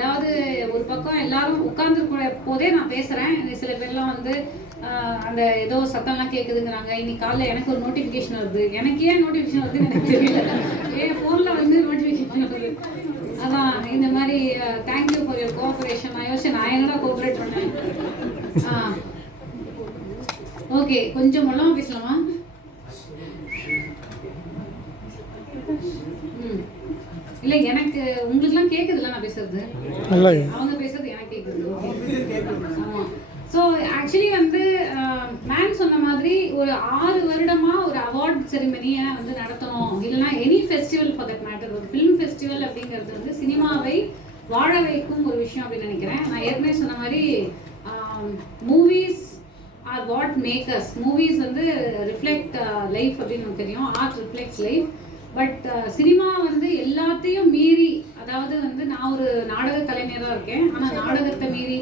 அதாவது ஒரு பக்கம் எல்லாரும் உட்கார்ந்து போதே நான் பேசுறேன். சில பேர்லாம் வந்து அந்த ஏதோ சத்தம்லாம் கேட்குதுங்கிறாங்க. இன்னைக்கு காலையில் எனக்கு ஒரு நோட்டிஃபிகேஷன் வருது. எனக்கு ஏன் நோட்டிஃபிகேஷன் வருதுன்னு எனக்கு தெரியல. என் ஃபோனில் வந்து நோட்டிஃபிகேஷன் வருது. அதான் இந்த மாதிரி தேங்க்யூ ஃபார் யுவர் கோஆப்ரேஷன். நான் யோசிச்சேன் நான் என்னடா கோஆப்ரேட் பண்ணேன். ஓகே, கொஞ்சம் மொல்லமாக பேசலாமா? இல்ல எனக்கு உங்களுக்குலாம் கேக்குதுல்ல நான் பேசுறது? அவங்க பேசுறது எனக்கு கேக்குது. ஆமா. ஸோ ஆக்சுவலி வந்து மேம் சொன்ன மாதிரி ஒரு 6 வருடமா ஒரு அவார்ட் செரிமனியை வந்து நடத்தணும். இல்லைன்னா any festival for that matter, ஒரு ஃபிலிம் ஃபெஸ்டிவல் அப்படிங்கிறது வந்து சினிமாவை வாழ வைக்கும் ஒரு விஷயம் அப்படின்னு நினைக்கிறேன். நான் ஏற்கனவே சொன்ன மாதிரி movies are what makers. Movies வந்து ரிஃப்ளெக்ட் லைஃப் அப்படின்னு நமக்கு தெரியும். Art reflects life. But cinema வந்து எல்லாத்தையும் மீறி, அதாவது வந்து நான் ஒரு நாடக கலைஞராக இருக்கேன். ஆனால் நாடகத்தை மீறி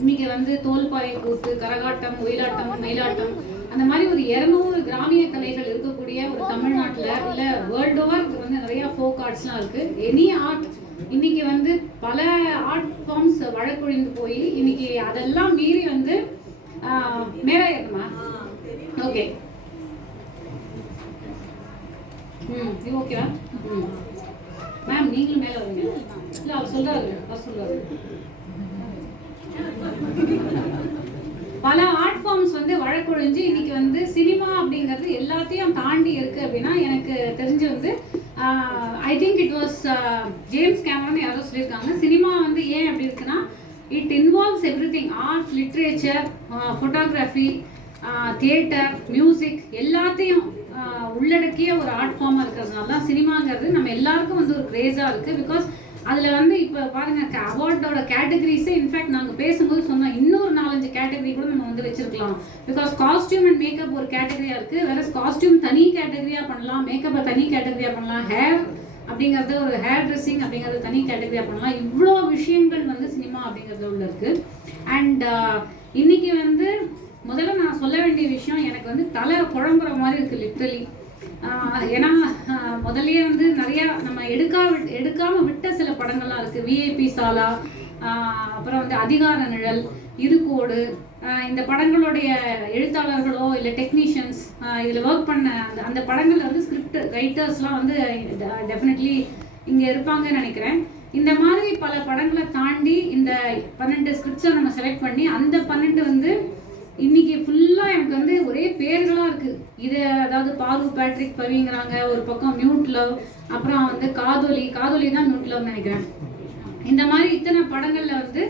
இன்னைக்கு வந்து தோல்பாறை கூத்து, கரகாட்டம், ஒயிலாட்டம், மயிலாட்டம், அந்த மாதிரி ஒரு 200 கிராமிய கலைகள் இருக்கக்கூடிய ஒரு தமிழ்நாட்டில் இல்லை வேர்ல்டு ஓவர் வந்து நிறைய ஃபோக் ஆர்ட்ஸ்லாம் இருக்குது. எனி ஆர்ட் இன்னைக்கு வந்து பல ஆர்ட் ஃபார்ம்ஸ் வழக்கொழிந்து போய் இன்னைக்கு அதெல்லாம் மீறி வந்து மேலே ஏறுமா? ஓகே, இது ஓகேவா? மேம் நீங்களும் மேலே வருங்க. இல்லை அவர் சொல்றாரு. பல ஆர்ட் ஃபார்ம்ஸ் வந்து வழக்கொழிஞ்சு இன்னைக்கு வந்து சினிமா அப்படிங்கிறது எல்லாத்தையும் தாண்டி இருக்கு அப்படின்னா எனக்கு தெரிஞ்சு வந்து I think it was James Cameron யாரோ சொல்லியிருக்காங்க. சினிமா வந்து ஏன் அப்படி இருக்குன்னா it involves everything. Art, literature, photography, theatre, music எல்லாத்தையும் உள்ளடக்கிய ஒரு ஆர்ட் ஃபார்மாக இருக்கிறதுனால தான் சினிமாங்கிறது நம்ம எல்லாருக்கும் வந்து ஒரு கிரேஸாக இருக்குது. பிகாஸ் அதில் வந்து இப்போ பாருங்கள், அவார்டோட கேட்டகரிஸே இன்ஃபேக்ட் நாங்கள் பேசும்போது சொன்னோம் இன்னொரு 4-5 கேட்டகரி கூட நம்ம வந்து வச்சிருக்கலாம். பிகாஸ் காஸ்டியூம் அண்ட் மேக்கப் ஒரு கேட்டகரியாக இருக்குது. வேற காஸ்டியூம் தனி கேட்டகரியாக பண்ணலாம், மேக்கப்பை தனி கேட்டகரியாக பண்ணலாம், ஹேர் அப்படிங்கிறது ஒரு ஹேர் ட்ரெஸ்ஸிங் அப்படிங்கிறது தனி கேட்டகரியாக பண்ணலாம். இவ்வளோ விஷயங்கள் வந்து சினிமா அப்படிங்கிறது உள்ள இருக்குது. அண்ட் இன்னைக்கு வந்து முதல்ல நான் சொல்ல வேண்டிய விஷயம், எனக்கு வந்து தலை குழம்புற மாதிரி இருக்குது லிட்ரலி. ஏன்னா முதல்லயே வந்து நிறையா நம்ம எடுக்காமல் விட்ட சில படங்கள்லாம் இருக்குது. விஐபி சாலா, அப்புறம் வந்து அதிகார நிழல், இருகோடு, இந்த படங்களுடைய எழுத்தாளர்களோ இல்லை டெக்னீஷியன்ஸ் இதில் ஒர்க் பண்ண அந்த படங்கள் வந்து ஸ்கிரிப்ட் ரைட்டர்ஸ்லாம் வந்து டெஃபினெட்லி இங்கே இருப்பாங்கன்னு நினைக்கிறேன். இந்த மாதிரி பல படங்களை தாண்டி இந்த 12 ஸ்கிரிப்ட்ஸை நம்ம செலக்ட் பண்ணி அந்த 12 வந்து இன்னைக்கு ஃபுல்லாக எனக்கு வந்து ஒரே பேர்களாக இருக்குது. இது அதாவது பாலு பேட்ரிக் பவிங்கிறாங்க, ஒரு பக்கம் மியூட் லவ், அப்புறம் வந்து காதொலி தான் மியூட் லவ்னு நினைக்கிறேன். இந்த மாதிரி இத்தனை படங்களில் வந்து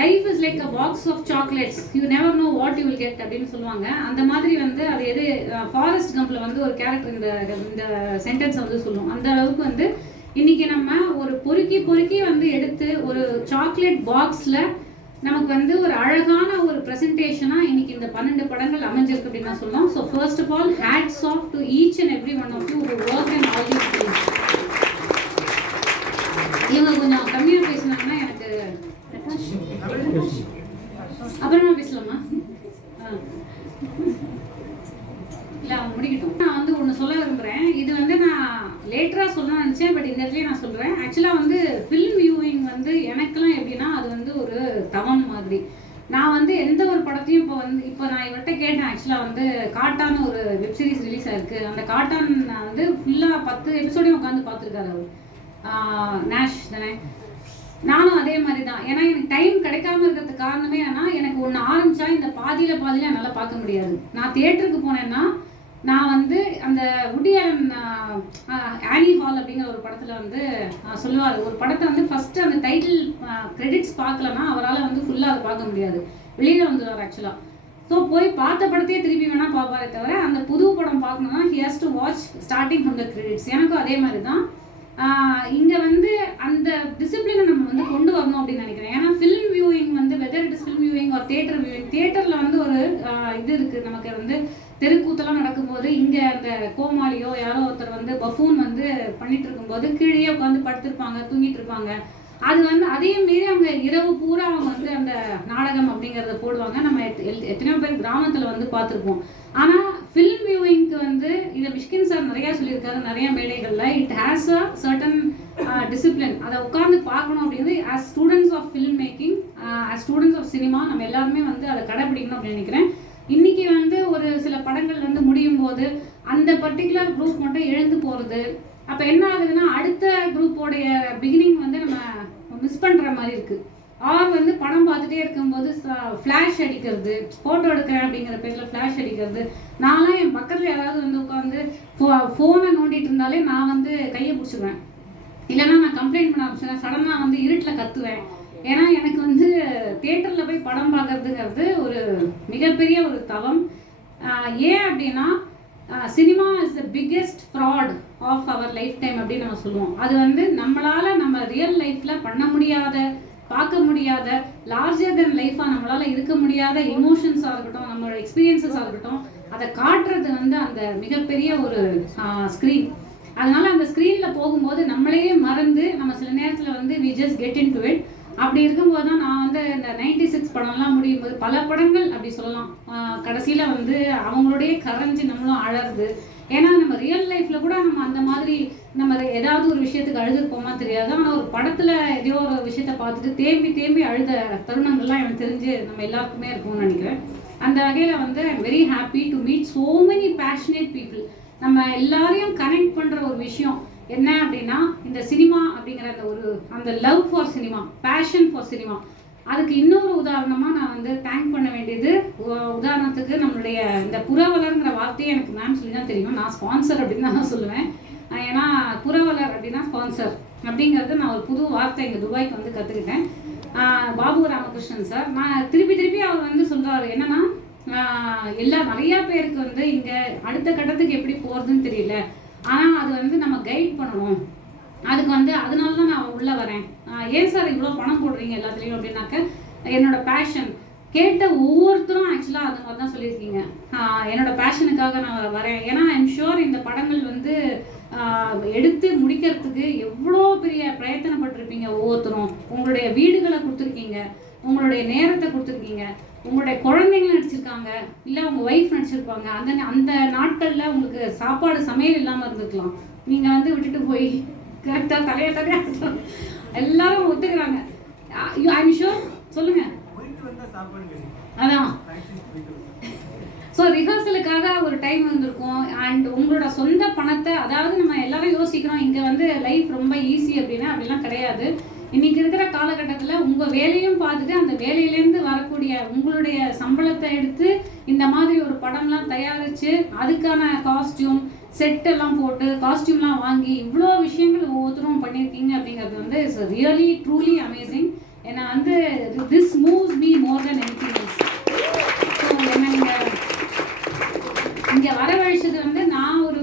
life is like a box of chocolates, you never know what you will get அப்படின்னு சொல்லுவாங்க. அந்த மாதிரி வந்து அது எது ஃபாரஸ்ட் கம்பில் வந்து ஒரு கேரக்டர் இந்த சென்டென்ஸை வந்து சொல்லுவோம். அந்த அளவுக்கு வந்து இன்னைக்கு நம்ம ஒரு பொறுக்கி வந்து எடுத்து ஒரு சாக்லேட் பாக்ஸில் நமக்கு வந்து ஒரு அழகான ஒரு ப்ரெசன்டேஷனாக இன்னைக்கு இந்த 12 படங்கள் அமைஞ்சிருக்கு அப்படின்னு தான் சொல்லலாம். So first of all hats off to each and every one of you who work in all these things. இவங்க கொஞ்சம் கம்மியாக பேசினாங்கன்னா எனக்கு அப்புறமா பேசலாமா? இல்லை அவங்க முடிக்கட்டும். நான் வந்து ஒன்று சொல்ல விரும்புகிறேன். இது வந்து நான் லேட்டராக சொல்லணும்னு நினச்சேன், பட் இந்த இடத்துலேயே நான் சொல்கிறேன். ஆக்சுவலாக வந்து ஃபில்ம் வியூவிங் வந்து எனக்குலாம் எப்படின்னா அது வந்து ஒரு தவம் மாதிரி. நான் வந்து எந்த ஒரு படத்தையும் இப்போ நான் இவர்கிட்ட கேட்டேன். ஆக்சுவலாக வந்து காட்டான்னு ஒரு வெப்சீரிஸ் ரிலீஸ் ஆயிருக்கு. அந்த காட்டான் வந்து ஃபுல்லாக 10 எபிசோடையும் உட்காந்து பார்த்துருக்காரு அவர். நேஷ் தானே? நானும் அதே மாதிரி தான். ஏன்னா எனக்கு டைம் கிடைக்காம இருக்கிறதுக்கு காரணமே ஏன்னா எனக்கு ஒன்று ஆரம்பிச்சா இந்த பாதியில் என்னால் பார்க்க முடியாது. நான் தியேட்டருக்கு போனேன்னா நான் வந்து அந்த வுடி ஆலன் ஆனி ஹால் அப்படிங்கிற ஒரு படத்தில் வந்து சொல்லுவார், ஒரு படத்தை வந்து ஃபஸ்ட்டு அந்த டைட்டில் கிரெடிட்ஸ் பார்க்கலன்னா அவரால் வந்து ஃபுல்லாக அதை பார்க்க முடியாது, வெளியில் வந்துடுவார் ஆக்சுவலாக. ஸோ போய் பார்த்த படத்தையே திருப்பி வேணால் பார்ப்பாரே தவிர அந்த புது படம் பார்க்கணுன்னா he has to watch starting from the credits. எனக்கும் அதே மாதிரி தான். இங்கே வந்து அந்த டிசிப்ளினை நம்ம வந்து கொண்டு வரணும் அப்படின்னு நினைக்கிறேன். ஏன்னா ஃபில்ம் வியூவிங் வந்து whether it is film viewing ஒரு தியேட்டர் வியூவிங், தியேட்டரில் வந்து ஒரு இது இருக்குது. நமக்கு வந்து தெருக்கூத்தெல்லாம் நடக்கும்போது இங்கே அந்த கோமாளியோ யாரோ ஒருத்தர் வந்து பஃபூன் வந்து பண்ணிட்டு இருக்கும்போது கீழே உட்காந்து படுத்திருப்பாங்க, தூங்கிட்டு இருப்பாங்க. அது வந்து அதையும் மீறி அவங்க இரவு பூரா அவங்க வந்து அந்த நாடகம் அப்படிங்கிறத போடுவாங்க. நம்ம எத்தனையோ பேர் கிராமத்தில் வந்து பார்த்துருப்போம். ஆனால் ஃபில்ம் வியூவிங்க்கு வந்து இதை மிஷ்கின் சார் நிறையா சொல்லியிருக்காரு நிறைய மேடைகளில். It has a certain discipline, அதை உட்காந்து பார்க்கணும் அப்படிங்கிறது as students of film making, as students of cinema நம்ம எல்லாருமே வந்து அதை கடைபிடிக்கணும் அப்படின்னு நினைக்கிறேன். இன்னைக்கு வந்து ஒரு சில படங்கள் வந்து முடியும் போது அந்த பர்டிகுலர் குரூப் மட்டும் எழுந்து போகிறது. அப்போ என்ன ஆகுதுன்னா அடுத்த குரூப்போடைய பிகினிங் வந்து நம்ம மிஸ் பண்ணுற மாதிரி இருக்குது. ஆர் வந்து படம் பார்த்துட்டே இருக்கும்போது ஃப்ளாஷ் அடிக்கிறது, ஃபோட்டோ எடுக்கிறேன் அப்படிங்கிற பேரில் ஃப்ளாஷ் அடிக்கிறது. நான்லாம் என் பக்கத்தில் யாராவது வந்து உட்காந்து ஃபோனை நோண்டிட்டு இருந்தாலே நான் வந்து கையை பிடிச்சிக்குவேன். இல்லைன்னா நான் கம்ப்ளைண்ட் பண்ண ஆரம்பிச்சேன். சடனாக வந்து இருட்டில் கத்துவேன். ஏன்னா எனக்கு வந்து தியேட்டரில் போய் படம் பார்க்கறதுங்கிறது ஒரு மிகப்பெரிய ஒரு தவம். ஏன் அப்படின்னா cinema is the biggest fraud of our lifetime அப்படின்னு நம்ம சொல்லுவோம். அது வந்து நம்மளால் நம்ம ரியல் லைஃப்பில் பண்ண முடியாத, பார்க்க முடியாத, லார்ஜர் தென் லைஃபாக நம்மளால் இருக்க முடியாத இமோஷன்ஸாக இருக்கட்டும், நம்மளோட எக்ஸ்பீரியன்ஸஸாக இருக்கட்டும், அதை காட்டுறது வந்து அந்த மிகப்பெரிய ஒரு ஸ்க்ரீன். அதனால அந்த ஸ்க்ரீனில் போகும்போது நம்மளையே மறந்து நம்ம சில நேரத்தில் வந்து we just get into it. அப்படி இருக்கும்போது தான் நான் வந்து இந்த 96 படம்லாம் முடியும் போது பல படங்கள் அப்படி சொல்லலாம் கடைசியில் வந்து அவங்களோடய கரைஞ்சி நம்மளும் அழறது. ஏன்னா நம்ம ரியல் லைஃப்பில் கூட நம்ம அந்த மாதிரி நம்ம ஏதாவது ஒரு விஷயத்துக்கு அழுதுருப்போமா தெரியாது. ஆனால் ஒரு படத்தில் ஏதோ ஒரு விஷயத்த பார்த்துட்டு தேம்பி தேம்பி அழுத தருணங்கள்லாம் எனக்கு தெரிஞ்சு நம்ம எல்லாருக்குமே இருக்கும்னு நினைக்கிறேன். அந்த வகையில் வந்து I am very happy to meet so many passionate people. நம்ம எல்லாரையும் கனெக்ட் பண்ணுற ஒரு விஷயம் என்ன அப்படின்னா இந்த சினிமா அப்படிங்கிற அந்த love for cinema, passion for cinema. அதுக்கு இன்னொரு உதாரணமாக நான் வந்து தேங்க் பண்ண வேண்டியது, உதாரணத்துக்கு நம்மளுடைய இந்த புறவலருங்கிற வார்த்தையை எனக்கு மேம் சொல்லி தான் தெரியும். நான் ஸ்பான்சர் அப்படின்னு தான் நான் சொல்லுவேன். ஏன்னா புறவலர் அப்படின்னா ஸ்பான்சர் அப்படிங்கிறது நான் ஒரு புது வார்த்தை இங்கே துபாய்க்கு வந்து கற்றுக்கிட்டேன். பாபு ராமகிருஷ்ணன் சார், நான் திருப்பி அவர் வந்து சொல்கிறாரு என்னன்னா நிறையா பேருக்கு வந்து இங்கே அடுத்த கட்டத்துக்கு எப்படி போகிறதுன்னு தெரியல, ஆனால் அது வந்து நம்ம கைட் பண்ணணும். அதுக்கு வந்து அதனால தான் நான் உள்ளே வரேன். ஏன் சார் இவ்வளோ பணம் போடுறீங்க எல்லாத்துலேயும் அப்படின்னாக்க, என்னோட பேஷன் கேட்ட ஒவ்வொருத்தரும் ஆக்சுவலாக அது மாதிரி தான் சொல்லியிருக்கீங்க. என்னோட பேஷனுக்காக நான் வரேன். ஏன்னா ஐம் ஷுர் இந்த படங்கள் வந்து எடுத்து முடிக்கிறதுக்கு எவ்வளோ பெரிய பிரயத்தனப்பட்டிருப்பீங்க ஒவ்வொருத்தரும். உங்களுடைய வீடுகளை கொடுத்துருக்கீங்க, உங்களுடைய நேரத்தை கொடுத்துருக்கீங்க, உங்களுடைய குழந்தைங்களை நடிச்சிருக்காங்க, இல்லை உங்கள் ஒய்ஃப் நடிச்சிருப்பாங்க. அந்த நாட்களில் உங்களுக்கு சாப்பாடு சமையல் இல்லாமல் இருந்துக்கலாம். நீங்கள் வந்து விட்டுட்டு போய் கரெக்டாக தலையா எல்லாரும் ஒத்துக்கிறாங்க. I'm sure. சொல்லுங்க. அதான் ஸோ ரிஹர்சலுக்காக ஒரு டைம் வந்திருக்கும். அண்ட் உங்களோட சொந்த பணத்தை, அதாவது நம்ம எல்லாரும் யோசிக்கிறோம் இங்கே வந்து லைஃப் ரொம்ப ஈஸி அப்படின்னா அப்படிலாம் கிடையாது. இன்னைக்கு இருக்கிற காலகட்டத்தில் உங்கள் வேலையும் பார்த்துட்டு அந்த வேலையிலேருந்து வரக்கூடிய உங்களுடைய சம்பளத்தை எடுத்து இந்த மாதிரி ஒரு படம்லாம் தயாரித்து அதுக்கான காஸ்டியூம் செட்டெல்லாம் போட்டு காஸ்டியூம்லாம் வாங்கி இவ்வளோ விஷயங்கள் ஒவ்வொருத்தரும் பண்ணியிருக்கீங்க அப்படிங்கிறது வந்து இட்ஸ் ரியலி ட்ரூலி அமேசிங். ஏன்னா வந்து this moves me more then anything else. So என்ன இங்கே வரவழைச்சது வந்து நான் ஒரு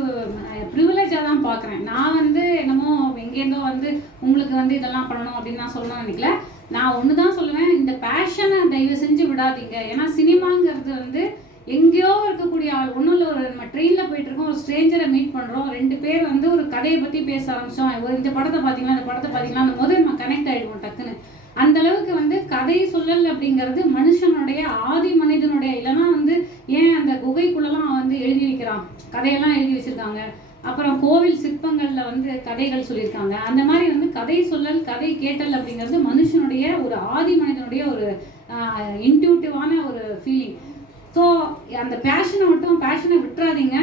ப்ரிவிலேஜாக தான் பார்க்குறேன். நான் வந்து என்னமோ எங்கேருந்தோ வந்து உங்களுக்கு வந்து இதெல்லாம் பண்ணணும் அப்படின்னு நான் சொல்லணும்னு நினைக்கல. நான் ஒன்று தான் சொல்லுவேன், இந்த பேஷனை தயவு செஞ்சு விடாதீங்க. ஏன்னா சினிமாங்கிறது வந்து எங்கேயோ இருக்கக்கூடிய ஆள், ஒன்றும் இல்லை, ஒரு நம்ம ட்ரெயினில் போயிட்டுருக்கோம், ஒரு ஸ்ட்ரேஞ்சரை மீட் பண்ணுறோம், 2 பேர் வந்து ஒரு கதையை பற்றி பேச ஆரம்பித்தோம், இந்த படத்தை பார்த்தீங்களா இந்த படத்தை பார்த்தீங்களான்னு போது நம்ம கனெக்ட் ஆகிடுவோம் டக்குன்னு. அந்த அளவுக்கு வந்து கதை சொல்லல் அப்படிங்கிறது மனுஷனுடைய ஆதி மனிதனுடைய, இல்லைன்னா வந்து ஏன் அந்த குகைக்குள்ளெல்லாம் வந்து எழுதி வைக்கிறான், கதையெல்லாம் எழுதி வச்சுருக்காங்க. அப்புறம் கோவில் சிற்பங்களில் வந்து கதைகள் சொல்லியிருக்காங்க. அந்த மாதிரி வந்து கதை சொல்லல், கதை கேட்டல் அப்படிங்கிறது மனுஷனுடைய ஒரு ஆதி மனிதனுடைய ஒரு இன்ட்யூட்டிவான ஒரு ஃபீலிங். ஸோ அந்த பேஷனை விட்டுறாதீங்க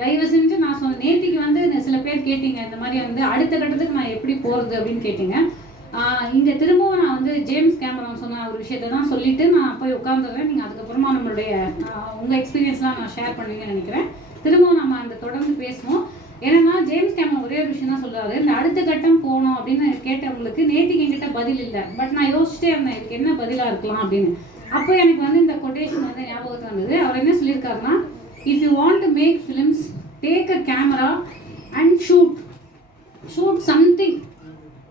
தயவு செஞ்சு. நான் சொன்ன நேத்திக்கு வந்து சில பேர் கேட்டீங்க இந்த மாதிரி வந்து அடுத்த கட்டத்துக்கு நான் எப்படி போகிறது அப்படின்னு கேட்டீங்க. இங்கே திரும்பவும் நான் வந்து ஜேம்ஸ் கேமரான் சொன்ன ஒரு விஷயத்தை தான் சொல்லிவிட்டு நான் போய் உட்காந்துடுறேன். நீங்கள் அதுக்கப்புறமா நம்மளுடைய உங்கள் எக்ஸ்பீரியன்ஸ்லாம் நான் ஷேர் பண்ணுவீங்கன்னு நினைக்கிறேன். திரும்பவும் நம்ம அந்த தொடர்ந்து பேசுவோம். ஏன்னா ஜேம்ஸ் கேமரா ஒரே ஒரு விஷயம் தான் சொல்கிறாரு, இந்த அடுத்த கட்டம் போகணும் அப்படின்னு கேட்டவங்களுக்கு நேத்திக்கு என்கிட்ட பதில் இல்லை. பட் நான் யோசிச்சிட்டே இருந்தேன் இதுக்கு என்ன பதிலாக இருக்கலாம் அப்படின்னு. அப்போ எனக்கு வந்து இந்த கொட்டேஷன் வந்து ஞாபகத்துக்கு வந்தது. அவர் என்ன சொல்லியிருக்காருன்னா, if you want to make films take a camera and shoot something.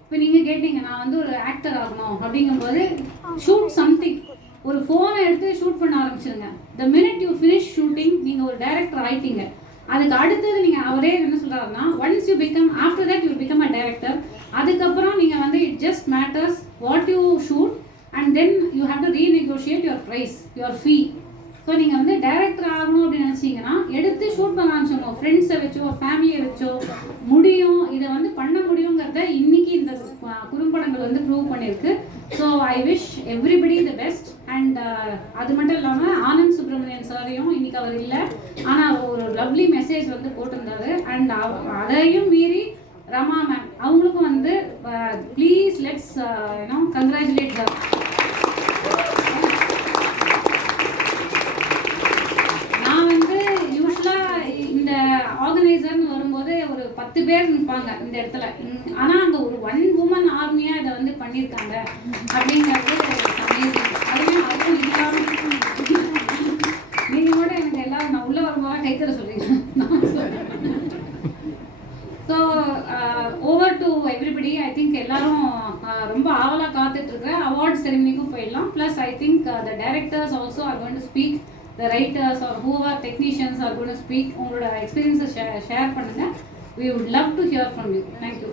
இப்போ நீங்கள் கேட்டீங்க நான் வந்து ஒரு ஆக்டர் ஆகணும் அப்படிங்கும்போது ஷூட் சம்திங். ஒரு ஃபோனை எடுத்து ஷூட் பண்ண ஆரம்பிச்சிருங்க. த மினிட் யூ ஃபினிஷ் ஷூட்டிங் நீங்கள் ஒரு டைரக்டர் ஆகிட்டீங்க. அதுக்கு அடுத்தது நீங்கள் அவரே என்ன சொல்கிறாருன்னா, once you become after that you become a director. அதுக்கப்புறம் நீங்கள் வந்து it just matters what you shoot and then you have to renegotiate your price, your fee. So நீங்கள் வந்து டைரக்டர் ஆகணும் அப்படின்னு நினச்சிங்கன்னா எடுத்து ஷூட் பண்ண ஆரம்பிச்சோங்க, ஃப்ரெண்ட்ஸை வச்சோ ஃபேமிலியை வச்சோ முடியும், இதை வந்து பண்ண முடியுங்கிறத இன்னைக்கு இந்த குறும்படங்கள் வந்து ப்ரூவ் பண்ணியிருக்கு. So I wish everybody the best. And அது மட்டும் இல்லாமல் ஆனந்த் சுப்ரமணியன் சாரையும் இன்னைக்கு அவர் இல்லை, ஆனால் ஒரு லவ்லி மெசேஜ் வந்து போட்டிருந்தாரு. அண்ட் அதையும் மீறி ரமா மேம் அவங்களுக்கும் வந்து ப்ளீஸ் லெட்ஸ் கங்க்ராச்சுலேட் ஹர். நான் வந்து யூஸ்வலாக இந்த ஆர்கனைசர்னு வரும்போது ஒரு 10 பேர் நிற்பாங்க இந்த இடத்துல, ஆனால் அங்கே ஒரு 1 woman ஆர்மியாக இதை வந்து பண்ணியிருக்காங்க அப்படிங்கிறது அமேசிங். அதுவும் இல்லாமல் நீங்கள் கூட எனக்கு எல்லாரும் நான் உள்ளே வரும்போது கைத்தற சொல்லிடுறேன். So over to everybody. I think எல்லாரும் ரொம்ப ஆவலாக காத்துட்ருக்குற அவார்ட் செரிமனிக்கும் போயிடலாம். Plus I think the directors also are going to speak, the writers or whoever technicians are going to speak. உங்களோட எக்ஸ்பீரியன்ஸை ஷேர் பண்ணுங்கள். We would love to hear from you. Thank you.